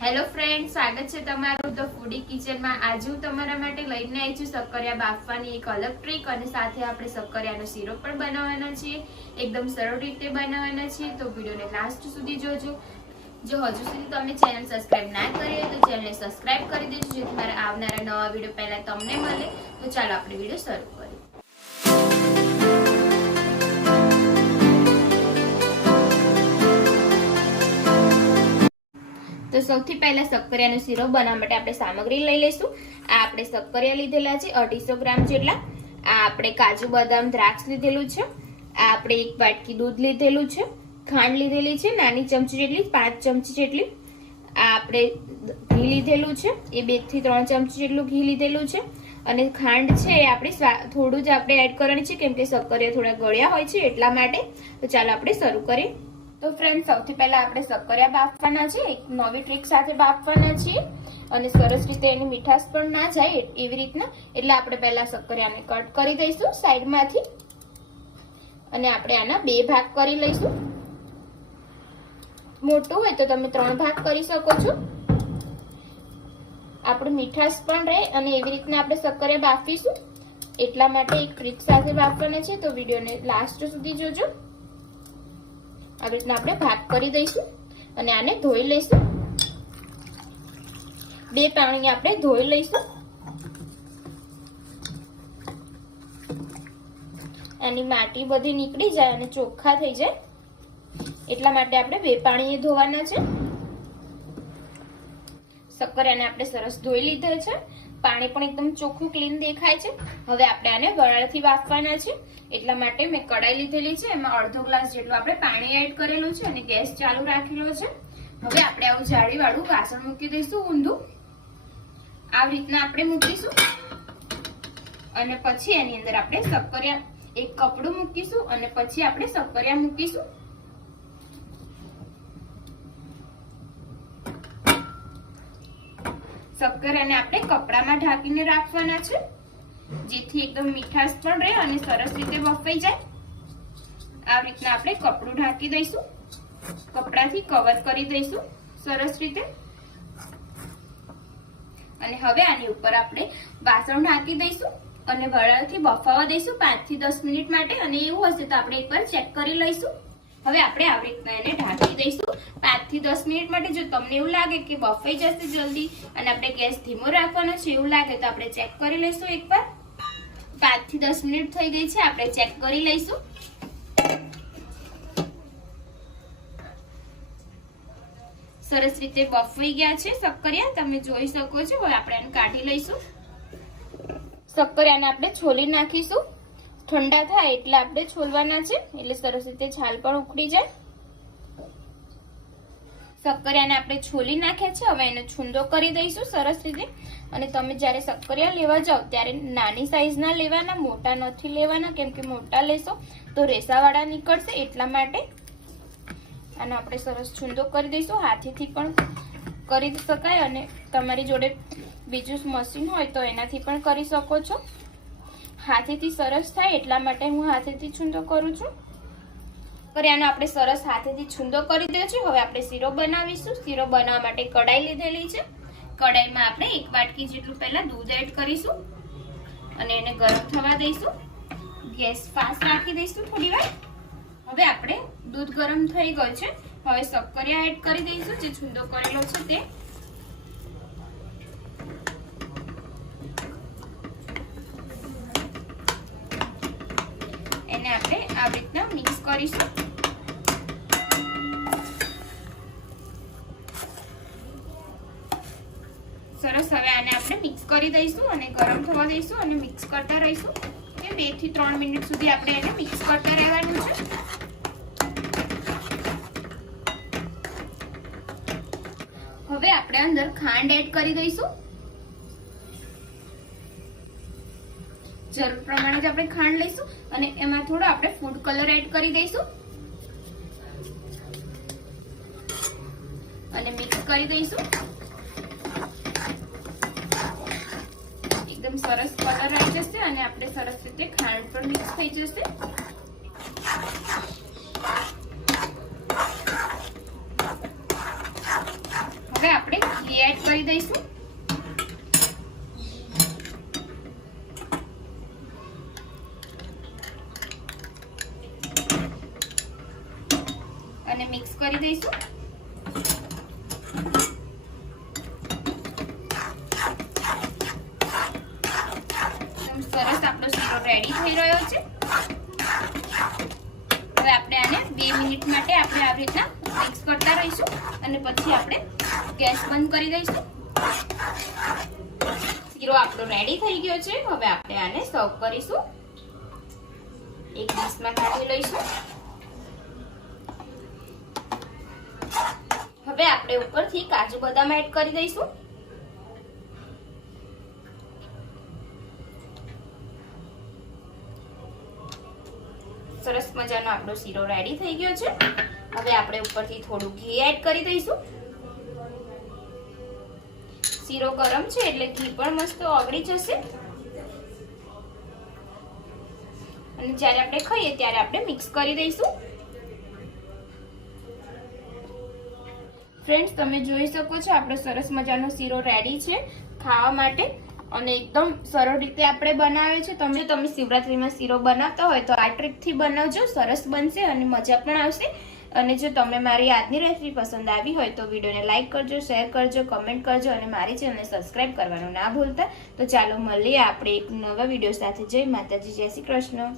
Hello friend, સ્વાગત છે તમારું ધ ફૂડી કિચનમાં। આજે હું તમારા માટે લઈને આવી છું સક્કરિયા બાફવાની એક અલગ ટ્રીક, અને સાથે આપણે સક્કરિયાનો શીરો પણ બનાવવાના છીએ। એકદમ સરળ રીતે બનાવવાના છીએ, તો વિડીયોને લાસ્ટ સુધી જોજો। જો હજુ સુધી તમે ચેનલ સબસ્ક્રાઇબ ના કરી હોય તો ચેનલને સબસ્ક્રાઇબ કરી દેજો, જેથી મારા આવનારા નવા વિડીયો પહેલા તમને મળે। તો ચાલો આપણે વિડીયો શરૂ કરીએ। તો સૌથી પહેલા સક્કરિયાનો શીરો બનાવવા માટે આપણે સામગ્રી લઈ લઈશું। આ આપણે સક્કરિયા લીધેલા છે 250 ગ્રામ જેટલા। આ આપણે કાજુ બદામ દ્રાક્ષ લીધેલું છે। આ આપણે એક વાટકી દૂધ લીધેલું છે। ખાંડ લીધેલી છે નાની ચમચી જેટલી, 5 ચમચી જેટલી। આ આપણે ઘી લીધેલું છે, એ 2 થી 3 ચમચી જેટલું ઘી લીધેલું છે। અને ખાંડ છે એ આપણે થોડું જ આપણે એડ કરવાની છે, કેમ કે સક્કરિયા થોડા ગળ્યા હોય છે એટલા માટે। તો ચાલો આપણે શરૂ કરીએ। તો ફ્રેન્ડ, સૌથી પહેલા આપણે સક્કરિયા બાફવાના છે, એક નવી ટ્રીક સાથે બાફવાના છીએ, અને સરસ રીતે એની મીઠાશ પણ ના જાય એવી રીતના। એટલે આપણે પહેલા સક્કરિયાને કટ કરી દઈશું સાઈડમાંથી, અને આપણે આના 2 ભાગ કરી લઈશું। મોટું હોય તો તમે 3 ભાગ કરી શકો છો। આપણે મીઠાશ પણ રહે અને એવી રીતના આપણે સક્કરિયા બાફીશું, એટલા માટે એક ટ્રીક સાથે બાફવાના છે। તો વિડીયોને લાસ્ટ સુધી જોજો। આવી રીતના આપણે ભાગ કરી દઈશું અને આને ધોઈ લઈશું। 2 પાણી આપણે ધોઈ લઈશું। આની માટી બધી નીકળી જાય અને ચોખ્ખા થઈ જાય, એટલા માટે આપણે 2 પાણીએ ધોવાના છે। સક્કરિયાને આપણે સરસ ધોઈ લીધા છે, પાણી પણ એકદમ ચોખ્ખું ક્લીન દેખાય છે। હવે આપણે આને વરાળથી બાફવાના છે, એટલા માટે મેં કડાઈ લીધેલી છે, એમાં અડધો ગ્લાસ જેટલું આપણે પાણી એડ કરેલું છે અને ગેસ ચાલુ રાખેલો છે। હવે આપણે આવું જાળી વાળું વાસણ મૂકી દઈશું ઊંધું, આવી રીતના આપણે મૂકીશું, અને પછી એની અંદર આપણે સક્કરિયા એક કપડું મૂકીશું, અને પછી આપણે સક્કરિયા મૂકીશું। સક્કરિયાને આપણે કપડામાં ઢાંકીને રાખવાના છે, જેથી એકદમ મીઠાશ પણ રહે અને સરસ રીતે બફાઈ જાય। આ રીતના આપણે કપડું ઢાંકી દઈશું, કપડાથી કવર કરી દઈશું સરસ રીતે। અને હવે આની ઉપર આપણે વાસણ ઢાંકી દઈશું અને વરાળથી બફાવા દઈશું 5 થી 10 મિનિટ માટે। અને એવું હશે તો આપણે એકવાર ચેક કરી લઈશું। હવે આપણે આવી રીતના એને ઢાંકી દઈશું 5 થી 10 મિનિટ માટે। જો તમને એવું લાગે કે બફાઈ જશે જલ્દી અને આપણે ગેસ ધીમો રાખવાનો છે એવું લાગે તો આપણે ચેક કરી લઈશું એકવાર। 5 થી 10 મિનિટ થઈ ગઈ છે, આપણે ચેક કરી લઈશું। સરસ રીતે બફાઈ ગયા છે સક્કરિયા, તમે જોઈ શકો છો। હવે આપણે એને કાઢી લઈશું। સક્કરિયાને આપણે છોલી નાખીશું, ઠંડા થાય એટલે આપણે છોલવાના છે, એટલે સરસ રીતે છાલ પણ ઉખડી જાય। સક્કરિયાને આપણે છોલી નાખ્યા છે, હવે એને છૂંદો કરી દઈશું સરસ રીતે। અને તમે જ્યારે સક્કરિયા લેવા જાઓ ત્યારે નાની સાઈઝના લેવાના, મોટા નથી લેવાના, કેમ કે મોટા લેશો તો રેસાવાળા નીકળશે, એટલા માટે આનો આપણે સરસ છૂંદો કરી દઈશું। હાથેથી પણ કરી શકાય, અને તમારી જોડે બીજું મશીન હોય તો એનાથી પણ કરી શકો છો। હાથેથી સરસ થાય એટલા માટે હું હાથેથી છૂંદો કરું છું। સક્કરિયાનો આપણે સરસ હાથેથી છૂંદો કરી દો છે। હવે આપણે શીરો બનાવીશું। શીરો બનાવવા માટે કડાઈ લીધેલી છે, કડાઈમાં આપણે 1 વાટકી જેટલું પહેલા દૂધ એડ કરીશું અને એને ગરમ થવા દઈશું। ગેસ ફાસ્ટ રાખી દઈશું થોડી વાર। હવે આપણે દૂધ ગરમ થઈ ગયું છે, હવે સક્કરિયા એડ કરી દઈશું જે છૂંદો કરેલો છે તે। એને આપણે આવી રીતના મિક્સ કરીશું। સરસ, હવે આને આપણે મિક્સ કરી દઈશું અને ગરમ થવા દઈશું અને મિક્સ કરતા રહીશું। 2 થી 3 મિનિટ સુધી આપણે એને મિક્સ કરતા રહેવાનું છે। હવે આપણે અંદર ખાંડ એડ કરી દઈશું, જરૂર પ્રમાણે જ આપણે ખાંડ લઈશું, અને એમાં થોડો આપણે ફૂડ કલર એડ કરી દઈશું અને મિક્સ કરી દઈશું। એકદમ સરસ કલર આવી જશે અને આપણે સરસ રીતે ખાંડ પણ મિક્સ થઈ જશે। હવે આપણે કરી દઈશું. અને મિક્સ કરી દઈશું. સરસ આપણો શીરો રેડી થઈ રહ્યો છે. હવે આપણે આને 2 મિનિટ માટે આપણે આવી રીતના મિક્સ કરતા રહીશું અને પછી આપણે ગેસ બંધ કરી દઈશું. શીરો આપણો રેડી થઈ ગયો છે. હવે આપણે આને સર્વ કરીશું. એક ડીશમાં કાઢી લઈશું. હવે આપણે ઉપરથી કાજુ બદામ એડ કરી દઈશું. સરસ મજાનો આપણો શીરો રેડી થઈ ગયો છે. હવે આપણે ઉપરથી થોડું ઘી એડ કરી દઈશું. શીરો ગરમ છે એટલે ઘી પણ મસ્ત ઓગળી જશે અને જ્યારે આપણે ખાઈએ ત્યારે આપણે મિક્સ કરી દઈશું. ફ્રેન્ડ્સ, તમે જોઈ શકો છો આપણો સરસ મજાનો શીરો રેડી છે ખાવા માટે અને એકદમ સરળ રીતે આપણે બનાવ્યો છે. તમે શિવરાત્રીમાં શીરો બનાવતા હોય તો આ ટ્રીકથી બનાવજો, સરસ બનશે અને મજા પણ આવશે. અને જો તમે મારી આજની રેસીપી પસંદ આવી હોય તો વિડીયોને લાઈક કરજો, શેર કરજો, કમેન્ટ કરજો અને મારી ચેનલને સબસ્ક્રાઇબ કરવાનું ના ભૂલતા. તો ચાલો મળીએ આપણે એક નવા વિડીયો સાથે. જય માતાજી, જય શ્રી કૃષ્ણ.